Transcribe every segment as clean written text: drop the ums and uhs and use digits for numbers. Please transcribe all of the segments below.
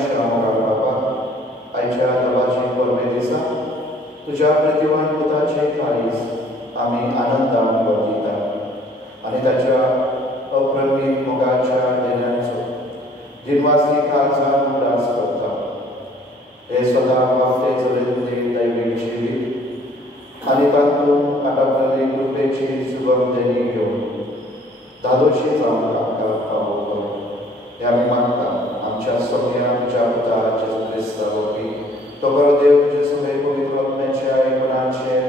श्रावण बाबा आयच्या देवाची परमे दिसा तुझ्या प्रतिवान पुताचे काळीज आम्ही आनंदान वर्तिता आणि ताच्या अप्रमीत मोगाच्या देण्याचो दिनवासी काळजात उडास करता। हे सदा वावते चलयतले दैवीक जिवी आणि तातूंत आटापलेली कृपेची सुगम देणी घेऊन धादोशी जावन आमकां फावो कर। हे आमी मागता आमच्या सगळ्या तुझ्या पुता जेजू क्रिस्ता वरवीं तो बरो देव तुजे सगळे पवित्र आत्म्याचे आयकनाचे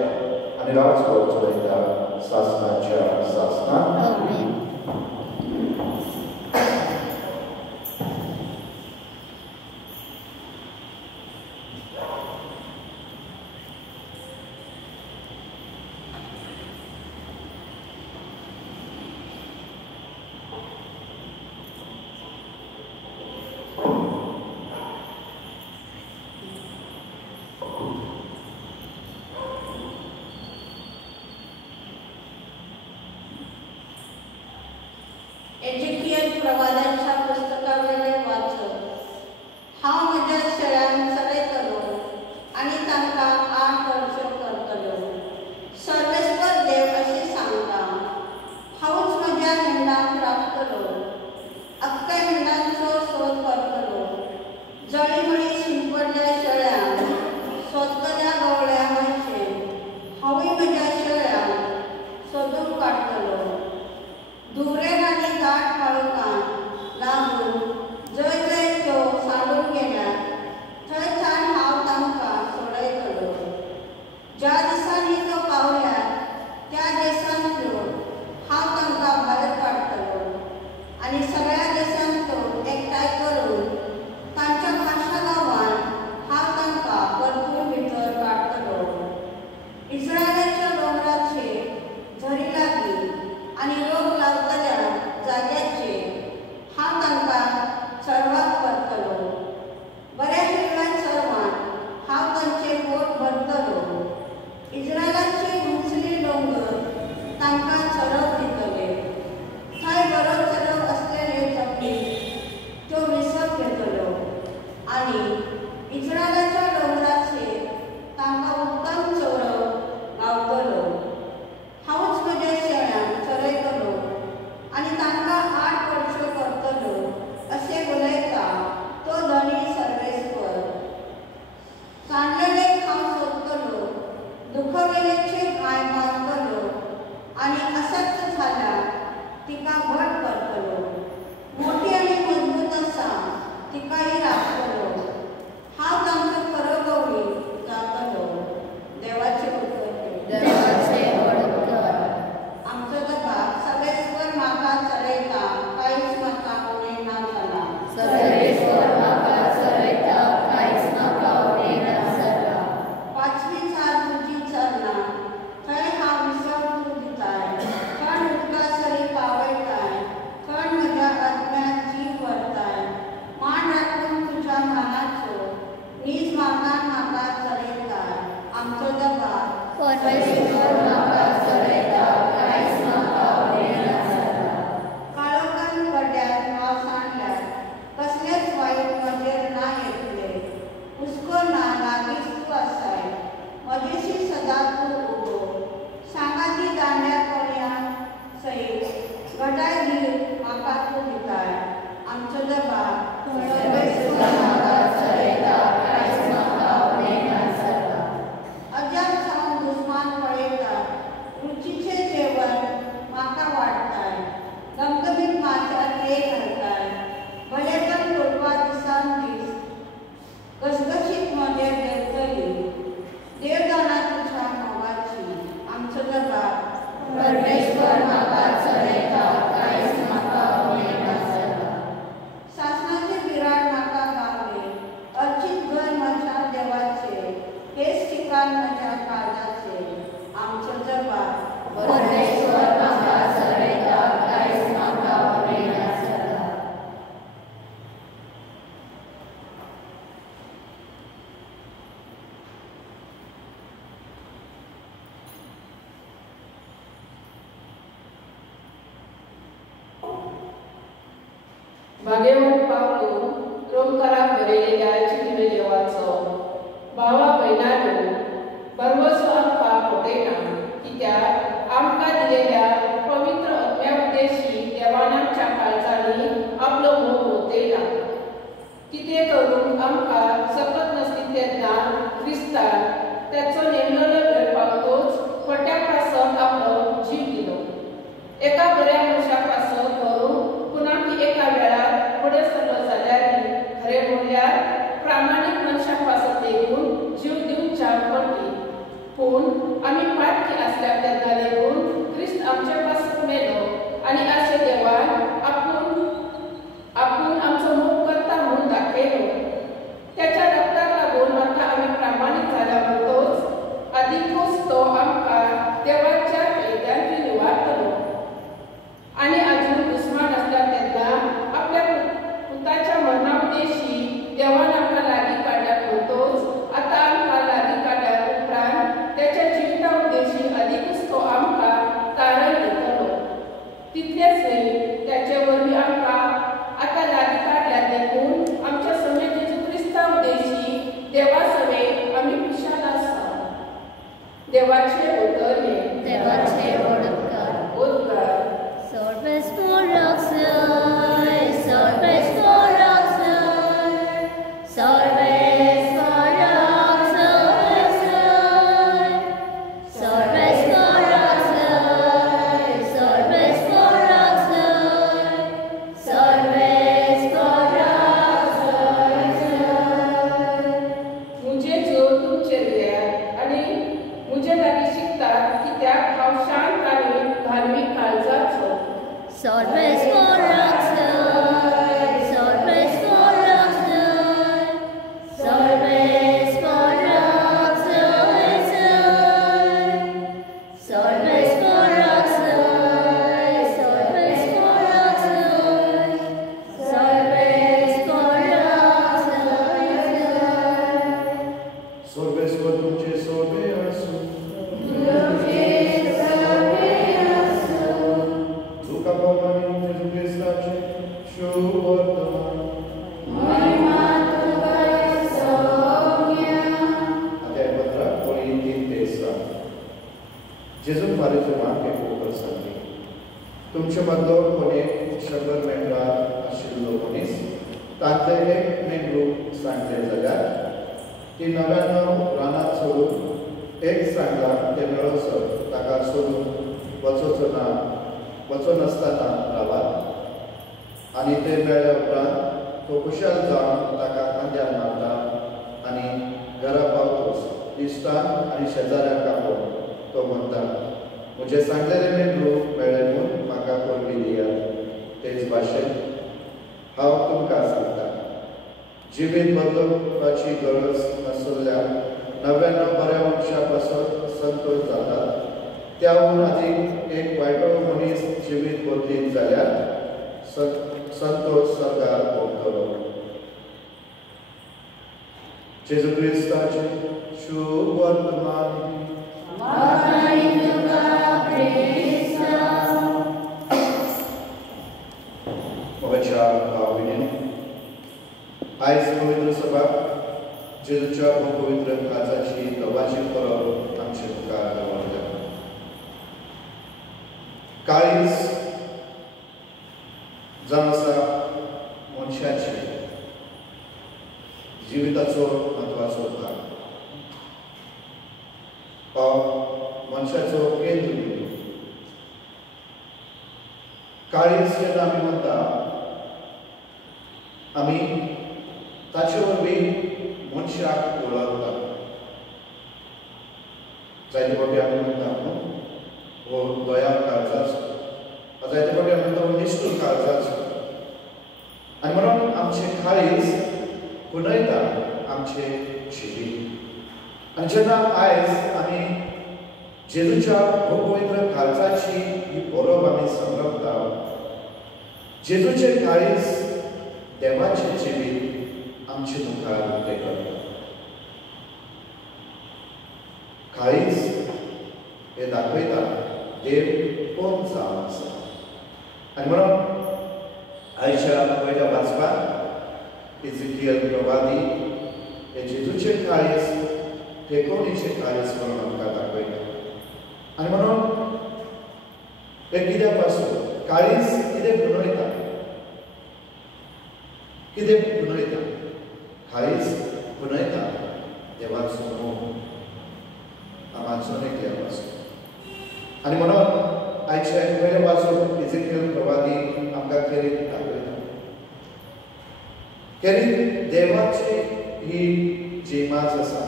आनी राजभर चलयता सासणाच्या सासणांत। एजिप्तियन प्रवादांच्या पुस्तकावेले वाचन हांव म्हज्या शेळ्यांक चलयतलो आनी तांकां 8 वर्ष करतलो। सर्वेस्पर देव अशें सांगता, हांवूच म्हज्या हिंडांक राखतलो, अख्ख्या हिंडांचो सोद करतलो। जळीमळी शिंपडल्या शेळ्यांक सोदतल्या गवळ्या भशेन हांवूय म्हज्या शेळ्यांक सोदून काडटलो। दुरेन आनी दाट काळोखान लागून जंय जंय त्यो सांडून गेल्यात थंय हांव तांकां सोडयतलो। ज्या दिसांनी त्यो पावल्यात त्या देशांतल्यो हांव तांकां भायर काडटलो आनी सगळ्या देशांतल्यो एकठांय करून तांच्या खाशा गांवांत हांव तांकां परतून भितर काडटलो। इस्रायलाच्या दोंगराचेर झरी लागली आनी रोग लावतल्या जाग्याचेर हांव तांकां चरवाक व्हरतलो। बऱ्या हिरव्या चरवान हांव तांचे पोट भरतलो। इस्रायलाचे उंचले दोंगर तांकां चरव दितले। थंय बरो चरव असलेले जमनीक त्यो विसप घेतल्यो आनी इस्रायलाच्या दोंगराचेर तांकां उत्तम चरव गावतलो। हांवूच म्हज्या शेळ्यांक चरयतलो आनी तांकां 8 वर्ष करतलो अशें उलयता तो धनी सर्वेस्पर। सांडलेलेक हांव सोदतलो, दुखविलेचे घाय मारतलो आनी असत्य जाल्यार तिका घट करतलो। मोठी आनी मजबूत आसा तिकाय राखतलो, हांव तांचो खरो गवळी जातलो। देवाचे उतर आमचो दबा सर्वेस्पर म्हाका चलयता, कांयच म्हाका उणें ना जाला। सर्वेस्पर म्हाका चलयता, कांयच म्हाका उणें ना जाला। 5वी चार तुजी चरना, थंय हांव विसव तूं दिताय, खण उदका सरी पावयताय, खण म्हज्या आत्म्याक जीव व्हरताय। मान राखून तुज्या मानाचो नीज मागान म्हाका चलयताय। आमचो दबा सर्वेस्पर म्हाका चलयता, कांयच म्हाका उणें ना जाला। काळोखान पड्ड्यात हांव सांडल्यात, कसलेच वायट म्हजेर ना येतले। हुस्को ना लागींच तूं आसाय, म्हजेशी सदां तूं उबो। सांगाती दांड्या कोण्याक सयत गटाय धीर म्हाका तूं दिताय। आमचो दबा सर्वेस्पर म्हाका चलयता, कांयच म्हाका उणें ना जाला। अजाप जावन दुस्मान पळयतात, रुचीचें जेवण म्हाका वाडटाय। गमगमीत माथ्यार रे घालताय, भलेपण करपा दिसान दीस गसगशीत म्हजेर देंवतली। देवदाना तुज्या मोगाची। आमचो दबा सर्वेस्पर म्हाका चलयता, कांयच म्हाका उणें ना जाला। सासणाचे बिराड म्हाका गावले, अर्चित घर म्हज्या देवाचेर, हेच ठिकाण म्हज्या काळजाचेर। आमचो दबा सर्वेस्पर म्हाका चलयता, कांयच म्हाका उणें ना जाला। भाग्यवान पावलो ओंकाराक बरयलेल्या चितिवेले वाचप. भावा भयणांनो, परमेश्वर आमकां फटयना, कित्याक आमकां दिलेल्या पवित्र आत्म्या देवान आमच्या काळजांनी आपलो मोग ओतयला. कितें करून आमकां सकत नासली तेन्ना क्रिस्तान त्याचो नेमलेलो वेळ पावतोच खोट्या पासत आपलो जीव दिलो. एका बऱ्या मनशा पासत धरून पुनाकी एका वेळार फुडें सरलो जाल्यार खरें म्हणल्यार प्रामाणीक मनशा पासत लेगून जीव दिवच्या पडली. पूण आमी पाटकी आसल्या तेन्ना लेगून क्रिस्त आमचे पासत मेलो आनी अशें देवान आपूण आमचो मोग करता म्हणून दाखयलो. त्याच्या रक्ताक लागून आतां आमी प्रामाणीक जाला म्हणटोच आदीकूच तो आमकां देवाच्या वेदांतली निवारतलो. आनी आजून दुस्मान आसल्या तेन्ना आपल्या पुताच्या मरणा उद्देशी देवान आमकां लागीं काडल्या म्हणटोच आतां आमकां लागीं काडल्या उपरांत त्याच्या जिविता उद्देशी आदीकूच तो आमकां तारण दितलो. तितलेंच न्हय, त्याचे वरवीं आमकां आतां लागीं काडल्या देखून आमच्या समेत जेजू क्रिस्ता उद्देशी देवा समेत आमी खुशाल आसा. देवाचे उतर हे देवाचे ओडकार उद्गार. Sorbes por oxide, sorbes por oxide, sorbes por oxide, sorbes por oxide, sorbes por oxide, sorbes por oxide. मुझे जोर तुमचेर घेयात आनी मुझे लागीं शिकतात, कित्याक हांव शांत आनी धार्मीक काळजाचो. Sorbes por oxide, sorbes por oxide, sorbes por oxide, sorbes por oxide, sorbes por oxide, sorbes por oxide. सोर्बेस्वर तुमचे सोबे असो. तुका प्रमाणे जेजू क्रिस्ताचे शुभ वर्तमान. आता हे पत्राक ओळी 3 ते 7. जेजून फारीचो मागे पोकर सांगली. तुमचे मदलो कोणी 100 मेंढरां आशिल्लो मनीस तांतले एक मेंढरूक सांगले जाल्यार ती 99 रानांत सोडून एक सांगला ते मेळोसर ताका सोडून वचो नासतना रावात. आनी ते मेळ्ळे उपरांत तो खुशाल जावन ताका खांद्यार मारता आनी घरा पावतोच इश्टान आनी शेजाऱ्यांक आपोवन तो म्हणटा, म्हजे सांगलेले मेंढरूक मेळ्ळे म्हूण म्हाका परबी दियात. तेच भाशेन हांव तुमकां सांगता, जिवीत बदलपाची गरज नासल्या 99 बऱ्या मनशा पासत संतोश जातात. त्याहून आदीक एक वायटो मनीस जिवीत बदलीत जाल्यार संतोष सर्गार भोगतलो. जेजू क्रिस्ताचे शुभ वर्तमान. मोगाच्या भावभयणींनो, आयज पवित्र सभा जेजूच्या पवित्र काळजाची देवाची परब आमचे मुखार दवरल्या. काळीज जावन आसा मनशाचे जिविताचो म्हत्वाचो भाग. हो मनशाचो केंद्र बिंदू. काळीज जेन्ना आमी म्हणटा आमी ताचे वरवीं मनशाक वळखता. जायते फावटी आमी म्हणटा हो दयाळ काळजाचो, जायते फावटी आमी म्हणटा हो निश्ठूर काळजाचो. आनी म्हणून आमचे काळीज पुनयता आमचे जिवीत. आनी जेन्ना आयज आमी जेजूच्या पवित्र काळजाची ही परब आमी संभ्रमता, जेजूचे काळीज देवाचे जिवीत आमचे मुखार उक्ते करता. काळीज हे दाखयता देव कोण जावन आसा. आनी म्हणून आयच्या पयल्या वाचपाक इजिकियल प्रवादी हे जेजूचे काळीज तेकोणीचे काळीज म्हणून आमकां दाखयता. आनी म्हणून हे कित्या पासून काळीज कितें बनयता, कितें बनयता? काळीज बनयता देवाचो मोग आमचो एकल्या पासून. आनी म्हणून आयचे पयले पासून इजिकियल प्रवादी आमकां केरीत दाखयता. केरीत देवाची ही जी माज आसा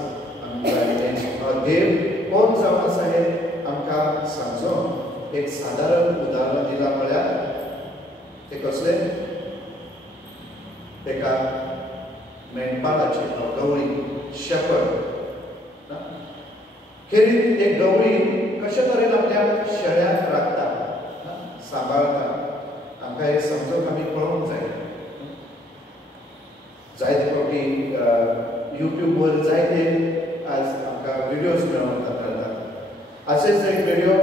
आमकां देव कोण जावन आसा हें आमकां सांगचो एक सादारण उदाहरण दिलां म्हळ्यार ते कसलें? एका मेंढपाळाची गवळी शेपर्ड केरीत एक गवळी कशे तरेन आपल्या शेळ्यांक राखता, सांबाळता. आमकां हे समजून आमी कळोवंक जाय. जायते फावटी यूट्यूबवर जायते आज आमकां व्हिडियोज मेळोन येतात. अशेच एक व्हिडियो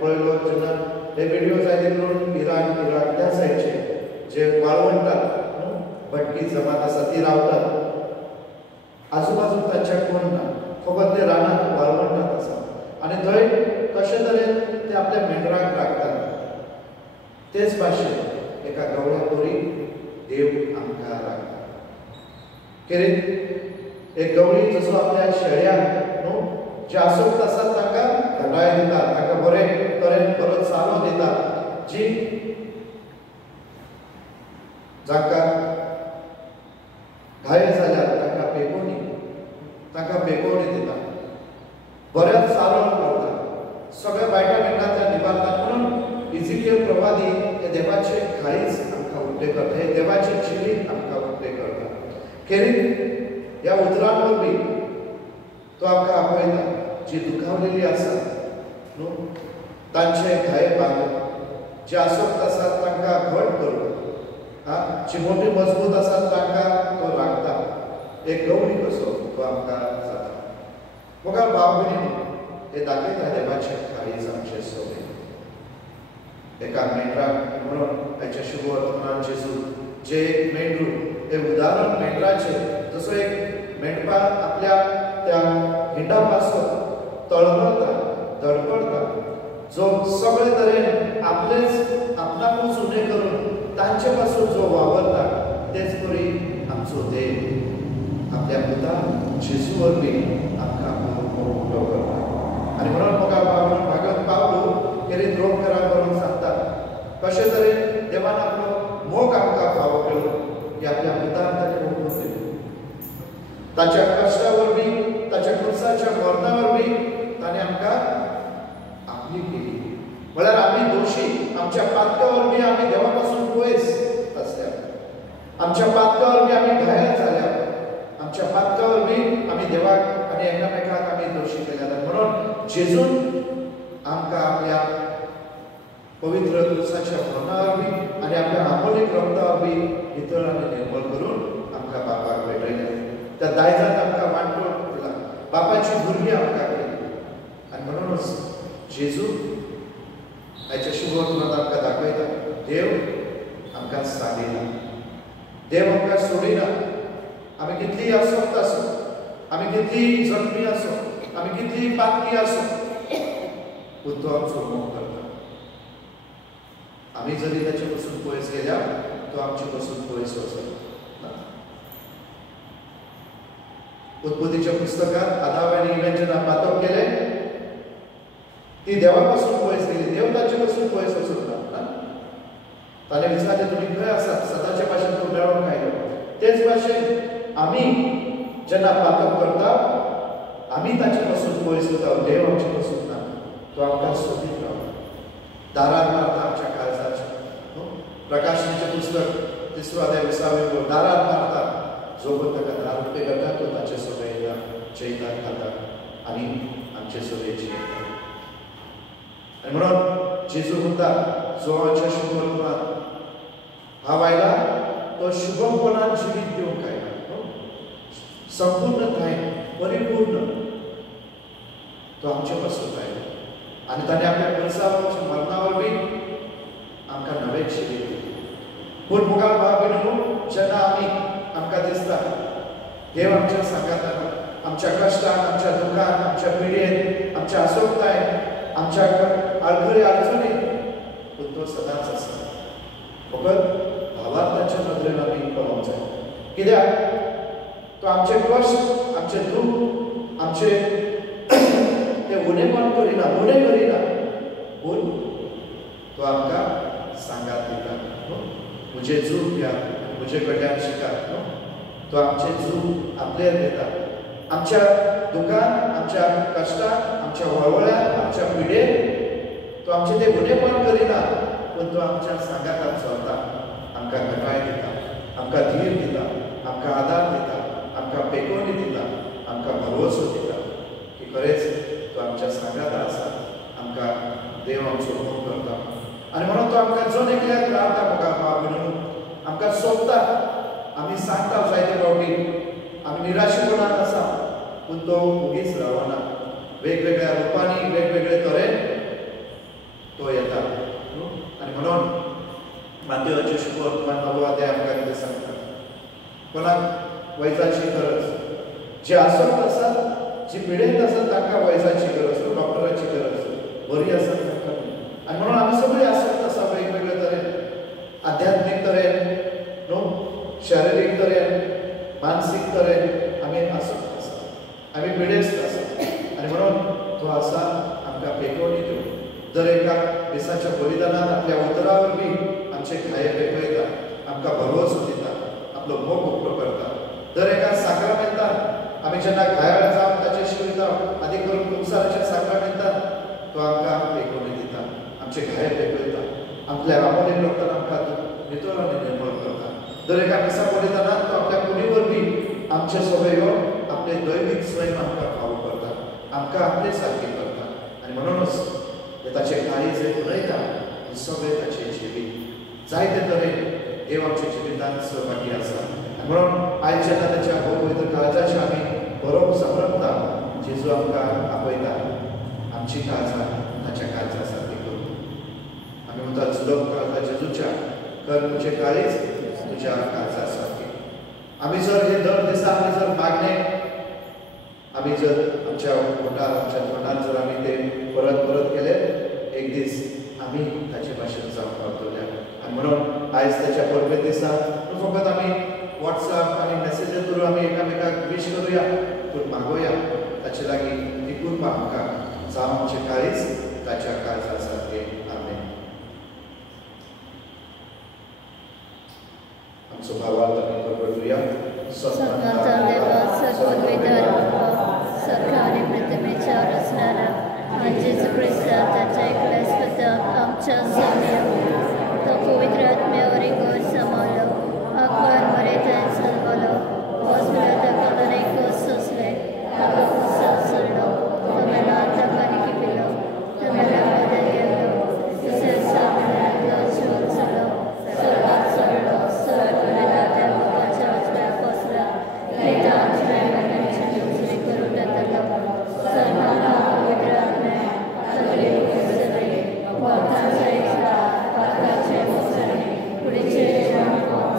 पळयलो जेन्ना हे व्हिडियो जायते करून इराक त्या सायडचे जे वाळवंटात भटकी जमात आसा ती रावतात. आजूबाजू तांच्या कोण ना, फकत ते रानांत वाळवंटात आसा आनी थंय कशे तरेन ते आपल्या मेंढरांक राखतात. तेच भाशेन एका गवळ्या पोरी देव आमकां राखता. केरीत एक गवळी जसो आपल्या शेळ्यांक न्हू जे आसक्त आसात तांकां घटाय दिता, तांकां बरे तरेन बरो चालो दिता, जी जांकां घायल जाल्यार तांकां पेकोवणी दिता, बऱ्या चालून करता, सगळ्या बायका मेंढरांतल्यान निबारतात. म्हणून इजिकियल प्रवादी हे देवाचे काळीज आमकां उक्ते करता, हे देवाची जिवीत आमकां उक्ते करता. खेरीत ह्या उतरां वरवीं तो आमकां आपयता जी दुखावलेली आसा न्हू तांचे घाये बांदून, जे आसक्त आसात तांकां घट करून, जी मोठी मजबूत आसात तांकां तो राखता. एक गवळी कसो तो आमकां जाता. म्हाका भाव भयणीनो हे दाखयता देवाचे काळीज आमचे सगळे. एका मेंढराक म्हणून हाच्या शुभ वर्तमान जेजू जे एक मेंढरू हे उदाहरण मेंढराचे जसो एक मेंढपाळ आपल्या त्या हिंडा पासून तळमळता धडपडता, जो सगळे तरेन आपलेच आपणाकूच उणें करून तांचे पासून जो वावरता, तेच परी आमचो देव आपल्या पुता जेजू वरवीं आमकां उक्तो करता. आनी म्हणून म्हाका भागवत पावलो केरीत रोमकाराक बरोवन सांगता कशे तरेन देवान आपलो मोग आमकां फावो केलो की आपल्या पुतान ताणें ओळखून दिलो. ताच्या कश्टा वरवीं, ताच्या क्रुसाच्या मरणा वरवीं ताणें आमकां आपली केली. म्हळ्यार आमी दोशी, आमच्या पातका वरवीं आमी देवा पासून पयस आसल्या, आमच्या पातका वरवीं आमी घायल जाल्या, आमच्या पातका वरवीं आमी देवाक आनी एकामेकाक आमी दोशी केल्यात. म्हणून जेजून आमकां आपल्या पवित्र क्रुसाच्या मरणा वरवीं आनी आपल्या आपोलीक रक्ता वरवीं नितळ आनी निर्मळ करून आमकां बापाक भेटयल्या. त्या दायजात आमकां वांटोळ दिला, बापाची भुरगीं आमकां केली. आनी म्हणूनच जेजू हाच्या शुभ वर्तमानांत आमकां दाखयता देव आमकां सांडिना, देव आमकां सोडिना. आमी कितलीय आसक्त आसूं, आमी कितलीय जखमी आसूं, आमी कितलीय पातकी आसूं, पूण तो आमचो मोग करता. आमी जरी ताचे पासून पयस गेल्या तो आमचे पासून पयस वचना. उत्पत्तीच्या पुस्तकांत आदाम आनी इव्हेन जेन्ना पातक केले ती देवा पासून पयस गेली, देव ताचे पासून पयस वचूंक ना. ताणें विचारलें तुमी खंय आसात, सदांचे भाशेन तो मेळोंक आयलो. तेच भाशेन आमी जेन्ना पातक करता आमी ताचे पासून पयस वता, देव आमचे पासून ना, तो आमकां सोदीत रावता, दारार मारता आमच्या काळजाच्या. प्रकाशनाचें पुस्तक 3रो अध्याय 20वे वळ, दारार मारता, जो कोण ताका दार उक्ते करता तो ताचे सगळे जेयता खाता आनी आमचे सगळे जियेता. आनी म्हणून जेजू म्हणटा जो हाच्या शुभ वर्तमानांत हांव आयला तो शुभपणान जिवीत दिवंक आयला, संपूर्णतायेन परिपूर्ण तो आमचे पासून आयलो. आनी ताणें आपल्या क्रुसावरच्या मरणा वरवीं आमकां नवें जिवीत दिलें. पूण मुखार भाव भयणीनो जेन्ना आमी आमकां दिसता देव आमच्या सांगाताना, आमच्या कश्टान, आमच्या दुखान, आमच्या पिडेन, आमच्या आसोक्तायेन, आमच्या आडखळी अडचणीन, पूण तो सदांच आसा. फकत भावार्थाच्या नदरेन आमी पळोवंक जाय. कित्याक तो आमचे कश्ट, आमचे दूख, आमचे ते उणेपण करिना, उणें करिना, पूण तो आमकां सांगात दिता. म्हजे जूक घ्या, म्हजे कडल्यान शिकात. तो आमचे जूक आपल्यार घेता. आमच्या दुखान, आमच्या कश्टान, आमच्या वळवळ्यान, आमच्या पिडेन तो आमचे ते गुन्हेपण करिना, पूण तो आमच्या सांगाताक चलता. आमकां घटाय दिता, आमकां धीर दिता, आमकां आदार दिता, आमकां पेकोवणी दिता, आमकां भरवसो दिता की खरेंच तो आमच्या सांगात आसा. आमकां देव आमचो मोग करता आनी म्हणून तो आमकां जण एकल्याक रावता मुखार म्हणून आमकां सोदता. आमी सांगता जायते फावटी आमी निराशेपणान आसा, पूण तो उगीच रावना. वेगवेगळ्या रुपांनी, वेगवेगळे तरेन तो येता. आनी म्हणून मातयेचो शुभवर्तमान 9 अध्याय आमकां कितें सांगता, कोणाक वैजाची गरज, जे आसक्त आसात, जी पिडेंत आसात तांकां वैजाची गरज, डॉक्टराची गरज, बरी आसात तांकां. आनी म्हणून आमी सगळीं आसक्त आसा वेगवेगळे तरेन, आध्यात्मीक तरेन, शारिरीक तरेन, मानसीक तरेन आमी आसक्त आसा, आमी पिडेस्त आसा. आनी म्हणून तो आसा आमकां पेकोवणी दिवंक. दर एका दिसाच्या बलिदानांत आपल्या उतरा वरवीं आमचे खाये पेकयता, आमकां भरवसो दिता, आपलो मोग उक्तो करता. दर एका साक्रामेंतान आमी जेन्ना घायाळ जावन ताचे शिवयता, आदी करून उपचाराच्या साक्रामेंतान तो आमकां पेकोवणी दिता, आमचे घाये पेकयता, आपल्या आमोलीन लोकांक आमकां नितळ आनी निर्मळ करता. दर एका दिसा बलिदानांत तो आपल्या कुडी वरवीं आमचे सवयो, आपले दैवीक स्वयं आमकां फावो करता, आमकां आपले सारकी करता. आनी म्हणूनच ताचे काळीज उलयता सगळे ताचे जिवीत जायते तरेन देव आमच्या जिवितांत सहभागी आसा. म्हणून आयज जेन्ना ताच्या पवित्र काळजाचे आमी बरोवप समजता, जेजू आमकां आपयता आमची काळजां ताच्या काळजा सारकी करून. आमी म्हणटा चुलप काळजा जेजूच्या, कर तुजें काळीज तुज्या काळजा सारकी. आमी जर हे दर दिसा आमी जर मागणे, आमी जर आमच्या पोटार, आमच्या तोंडार जर आमी ते परत परत केले, एक दीस आमी ताचे भाशेन जावंक पावतले. आनी म्हणून आयज ताच्या परबे दिसा फकत आमी वॉट्सॲप आनी मॅसेजी थ्रू आमी एकामेकाक विश करुया, पूण मागोया ताचे लागीं ती कृपा आमकां जावं आमचे काळीज ताच्या काळजा सारके. आमेन. आमचो भावार्थ आमी परबेया. सत्ता देवा सर्वविधान सरकारी प्रतिमेच्या रचणारा जेजू ख्रिस्ता ताच्या एकल्यासपदाक आमच्या जमल्या तो पवित्र आत्म्यावर गोड सामावलो, आगवार मरेतान चलवलो, वसला ताका एक सोंसले, ताका कुसाल सोडलो, तो मेला ताका निकिपिलो, तो मेला बदल गेलो, दुसऱ्या सामन्यांतलो चोर चलो, सर्वात चडलो, सर्व त्या लोकांच्या वचव्याक पोसला, लेतान ड्रायव्हरांची दुसरी करून येतलो, सर्वांना पवित्र आत्म्या सगळे सगळे भक्तांचे इच्छा, भक्तांचे मोसणे, पुढचे जीवन,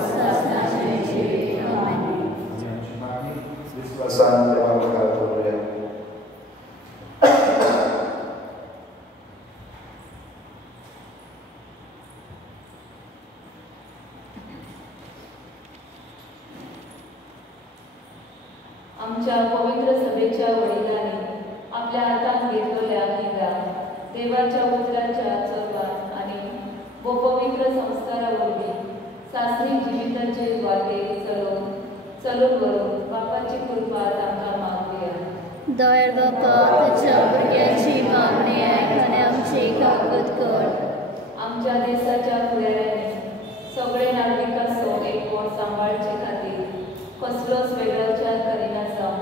शासनाचे जीवन. आमेन. विश्वासान देवाक करूया. आमच्या पवित्र सभेच्या वडिलांनी आपल्या हातांत घेतलेल्या हिंगा देवाच्या उतराच्या चलवान आणि पवित्र संस्कारा वरवीं शास्त्रीय जिविताचे वाटे चलून व्हरून बापाची कृपा तांकां मागुया. दयाळ बापा, तुझ्या भुरग्याची मागणी आयक आनी आमची काकूत कर. आमच्या देशाच्या फुडाऱ्यांनी सगळे नागरिकांचो एकवट सांबाळचे खातीर कसलोच वेगळाचार करिना जावन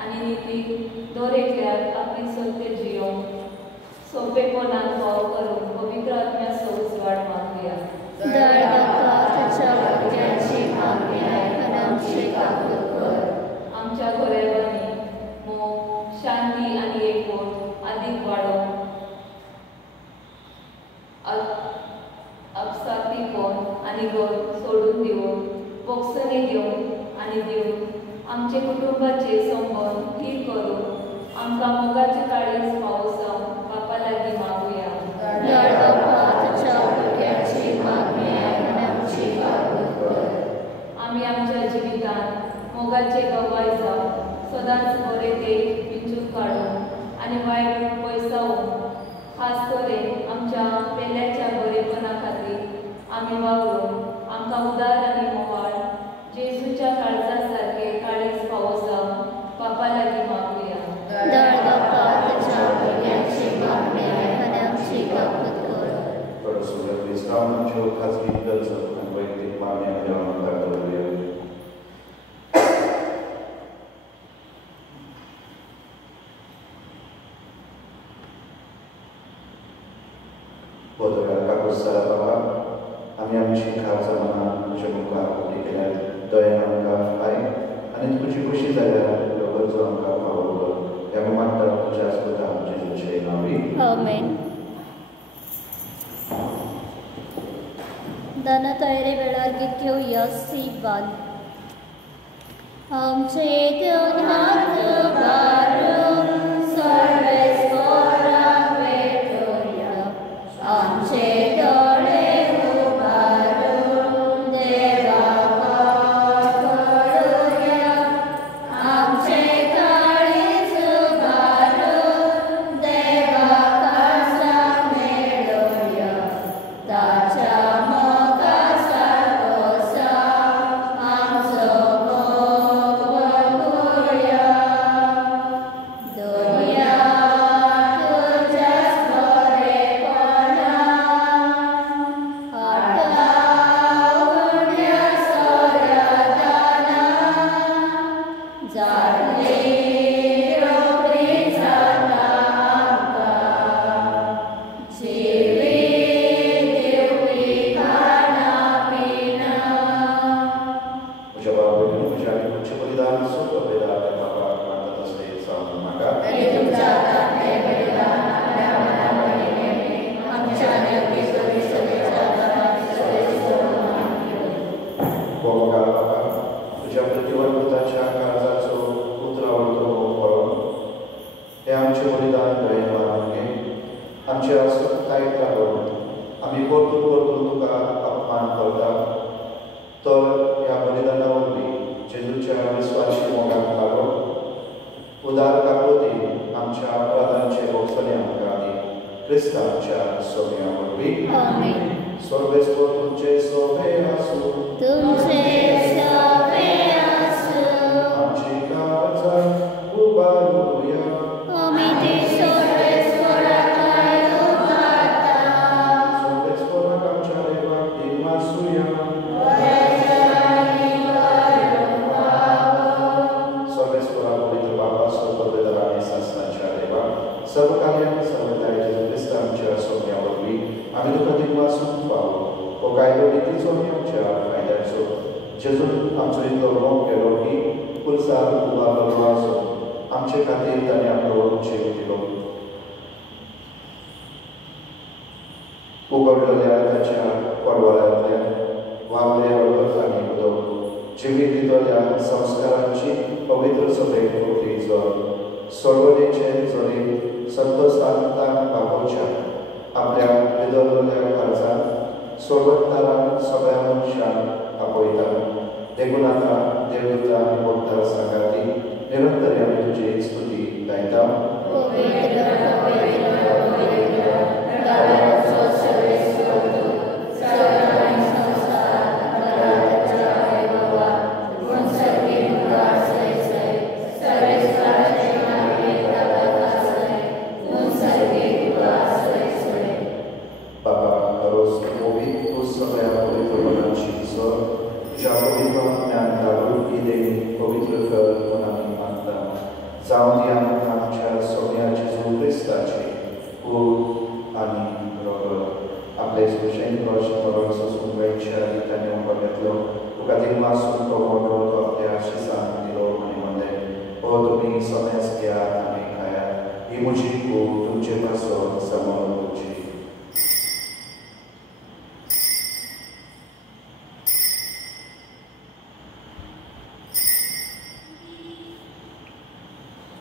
आनी नितीक दर एकल्याक आपली सत्य जियोवंक सोंपेपणान फाव करून पवित्र आत्म्याचो उजवाड मागुया. दयाळ बापा, तुझ्या भुरग्याची मागणी आयक आनी आमची काकूत कर. आमच्या घोरेवांनी मोग, शांती आनी एकवट आदीक वाडोवंक आपसातीपण आनी घर सोडून दिवंक, बोगसणी घेवन आनी दिवन आमचे कुटुंबाचे संबंध थीर करून आमकां मोगाचे काळीज पावसां बापा लागीं मागुया. आमी आमच्या जिवितांत मोगाचे गवाय जावन सदांच बरे देख विंचून काडून आनी वायट पयसावून खास करून आमच्या पेल्याच्या बरेपणा खातीर आमी वावरून आमकां उदार आनी मोवाळ जेजूच्या काळजा सारके काळीज पावसा बापा लागीं मागुया. आमच्यो खाजगी गरजो आनी वैयक्तीक मागण्या मुखार दवरल्या. बाबा आमी आमची खास मनान तुज्या मुखार उक्ती केल्यार दयेन आमकां आय आनी तुजी खुशी जाल्यार ह्यो गरजो आमकां पावो कर. ह्या मागता तुज्या आस्पता जेजूचे नांवी. आमेन. दाना तयारी वेळार गीत घेवया सीबाद. आमचे दोन हात बारून सर्वेस्वराक भेटोया. आमचे दोळे उबारून देवाक कळोया. आमचे काळीज उबारून देवाक आसा मेळोया. ताच्या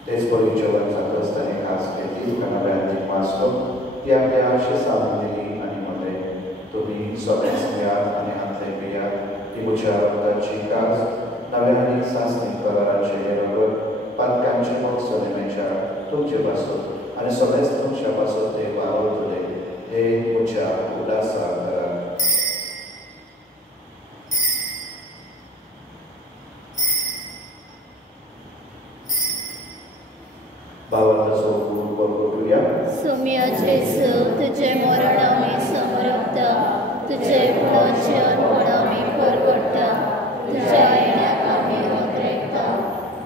तेच बरोबर जेवण जात असताना खास घेतली तुका नव्यान वाचलो ती आपल्या आशी साधून दिली आणि म्हणले तुम्ही स्वतःच घ्यात आणि हातले पियात ती म्हज्या रक्ताची कास नव्यान सासणी कलराचे रगत पातकांचे मग सलिमेच्या तुमचे पासून आणि सगळेच तुमच्या पासून ते वावरतले हे म्हज्या उल्हासा करा. भावाचा गुण बघूया. सोम्याचे तुझे मरण आम्ही समृद्ध तुझे पुनर्जीवन पण आम्ही परगडटा तुझ्या येण्याक आम्ही उद्रेकता.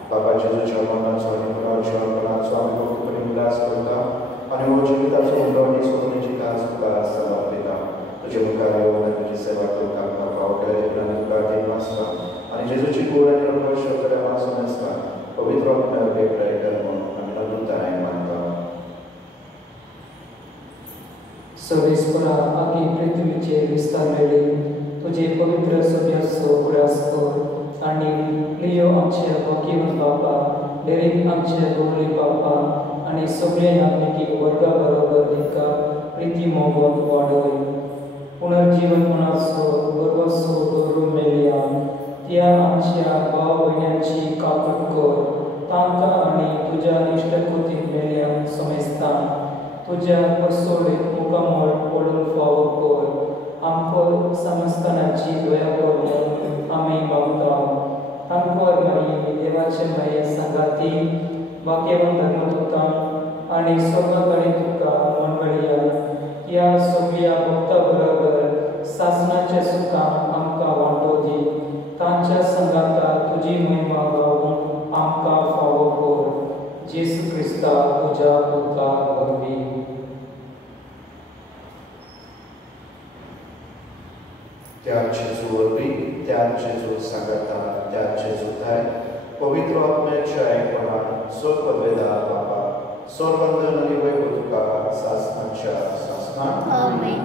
बाबा जेजूच्या मरणाचो आणि पुनर्जीवनाचो आमी भक्तीपणे उल्हास करता आणि हो जिविताचो उंडवणी सोडण्याची कास तुका समर्पिता. तुझे मुखार येवन तुझी सेवा करूंक आमकां पाव केले देखून तुका देव आसता आणि जेजूची कूड आणि रगत शब्दाच्या वासून आसता पवित्र आत्म्याक एकठांय कर म्हणून आमी नदुताय मानता. सर्वेस्परा आगी पृथ्वीचेर विस्तारलेली तुझे पवित्र सभ्याचो उडास कर आनी लियो आमचे वकील बापा डेरेक आमचे गोरले बापा आनी सगळे नागरिक वर्गा बरोबर तिका प्रिती मोगोत वाडय. पुनर्जीवनपणाचो गर्वसो दवरून मेल्या त्या आमच्या भाव भयण्यांची काकूट कर तांकां आनी तुज्या इश्टकुतीक मेल्या समेस्ता तुझ्या पसोडेक मुखामोळ पडून फावो कर आमकां समस्तानाची दया कर म्हणून आमी मागता. तांकां माई देवाचे माये सांगाती वाक्यवन धर्मदूतां आनी स्वर्गाकडे तुका मंडळी ह्या सगळ्या भक्तां बरोबर सासणाचे सुखां आमकां वांटो दी. तांच्या संगाता तुजी महिमा गावून आमकां फावो कर. जेसू क्रिस्ता तुज्या पुताक वरवीं. त्याच जेजू वरवीं त्याच जेजू सांगाता त्याच जेजू थाय पवित्र आत्म्याच्या एकपणान स्वर्ग वेदा बापा स्वर्गबंधन आणि वैभव तुका सासणाच्या सासणान आमेन.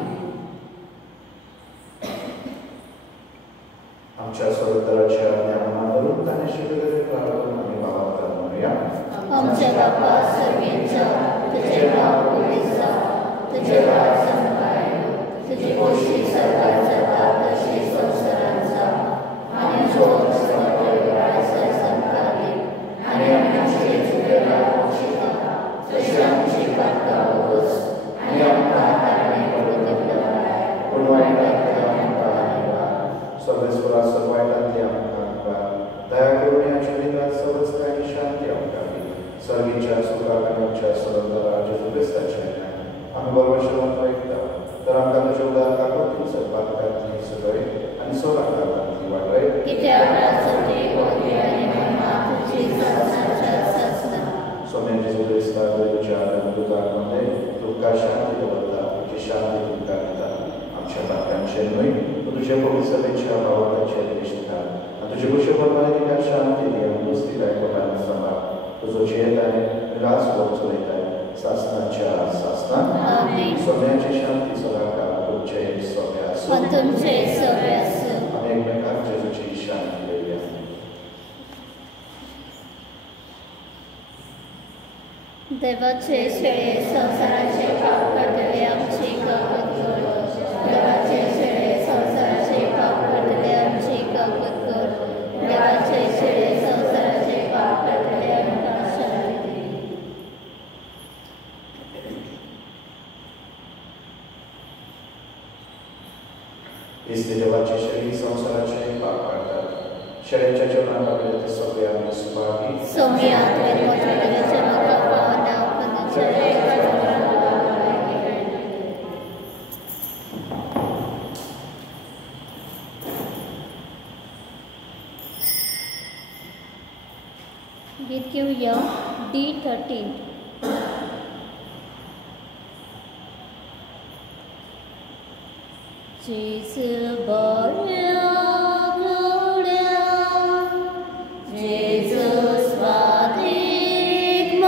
आमच्या स्वर्गदराच्या ज्ञानान धरून ताणे शिकलेले प्रार्थना आमी भावांत म्हणूया. आमच्या बापा सर्वेंचा तुझे नाव पूजित जावं तुझे राज संपाय तुझी पोशी सरकार जाता तशी संवसारांत जावं आनी जो सगळे संस्कारी आनी आमचे चुकेला बक्षिता तशी आमची पातकां बघूस आनी आमकां तारणे पडून दिवनाय पूण वायटांतल्यान आमकां निवार. सर्वेस्वरा सर्व वायटांतली आमकां निवार. दया करून ह्या जिवितांत समस्त आनी शांती आमकां दी. सर्गीच्या सुखाक आनी आमच्या सर्वदरा जेजू क्रिस्ताचे आमी बरोबर ऐकता तर आमकां तुज्या उदार काकोती सद्भागांतली सगळे आनी सोलांतली वाडय. कित्याक राजवटी पदवी आनी महिमा तुजी संवसाराच्या सासना. सोम्या जेजू क्रिस्ता तुज्या धर्मदूताक मध्ये तुका शांती दवरता तुजी शांती तुमकां दिता. आमच्या बातम्यांचे न्हय तुझ्या पवित्र सभेच्या भावांचे दिसता आनी तुजे कुशलपणान तिका शांती दी आनी नुस्तीकाय कोणान सांबाळ. तुजो चेत आनी रास वर चलयताय सासणाच्या सासणान. आमेन. सोम्याची शांती सदाकाळ तुमचे सोम्या आसूं. आनी तुमचे सगळे आसूं. आमी एकमेकांक जेजूची शांती दिवया. देवाचे शेळे संवसाराचे पाप काडटले आमची काकूत कर. देवाचे शेळे संवसाराचे पाप काडटले आमची काकूत कर. देवाचे शेळे संवसाराचे पाप काडटले आमकां शांती दी. इस्ते देवाची शेळी संवसाराचे पाप काडटात. शेळ्यांच्या जेवणाक लागले ते सगळे आमी सुभागी. सोम्या तुवें मोठ्या म्हाका पावना गीत घेऊया D13. जेजू बऱ्या घोड्या जेजू स्वाधीन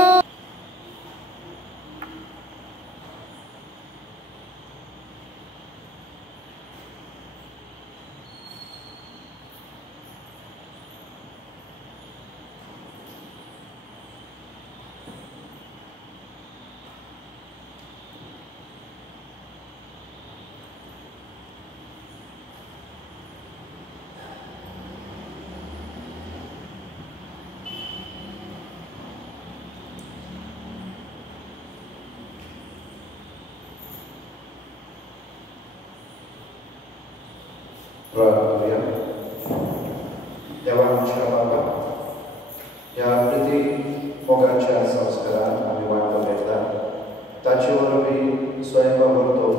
प्रार्थना देवा आमच्या बाबा ह्या प्रत्येक मोगाच्या संस्कारान आमी वांटो घेतला ताचे वरवीं स्वयंपावरतो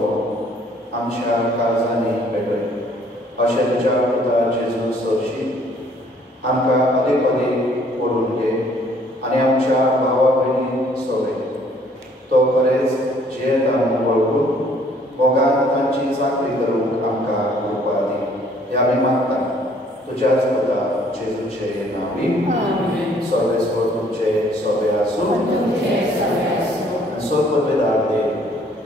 आमच्या काळजांनी पेटय अशें तुज्या पुता जेजू सोरशी आमकां अदीक अदीक ओडून घे आनी आमच्या भावा भयणी सोबय तो खरेंच जियेतान वळखून मोगान तांची चाकरी करूंक आमकां कृपा दी हें आमी मागता तुज्याच पुता जेजूचे नांवी सर्वेस्वर तुमचे सोबे आसूं सोदपदार दे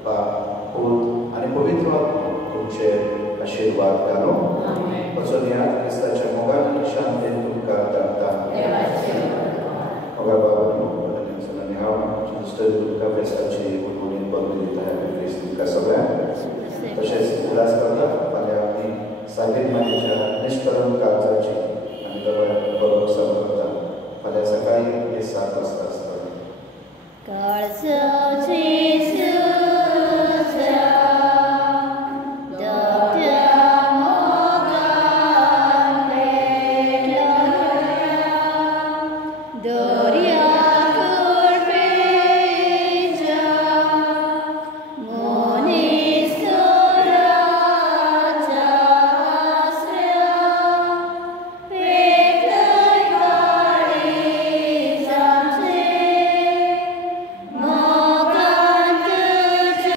बाप पूत आनी पवित्र आत्मा तुमचे आशीर्वाद घालूं वचून ह्या क्रिस्ताच्या मोगान शांतेन तुमकां धाडटा मोगा बाबा आनी हांव तुमकां फेस्ताची उडवणीन बंद दिता क्रिस्त तुमकां सगळ्यांक तशेंच उलास करता फाल्यां आमी सागेत मातेच्या निश्कलंक काळजाची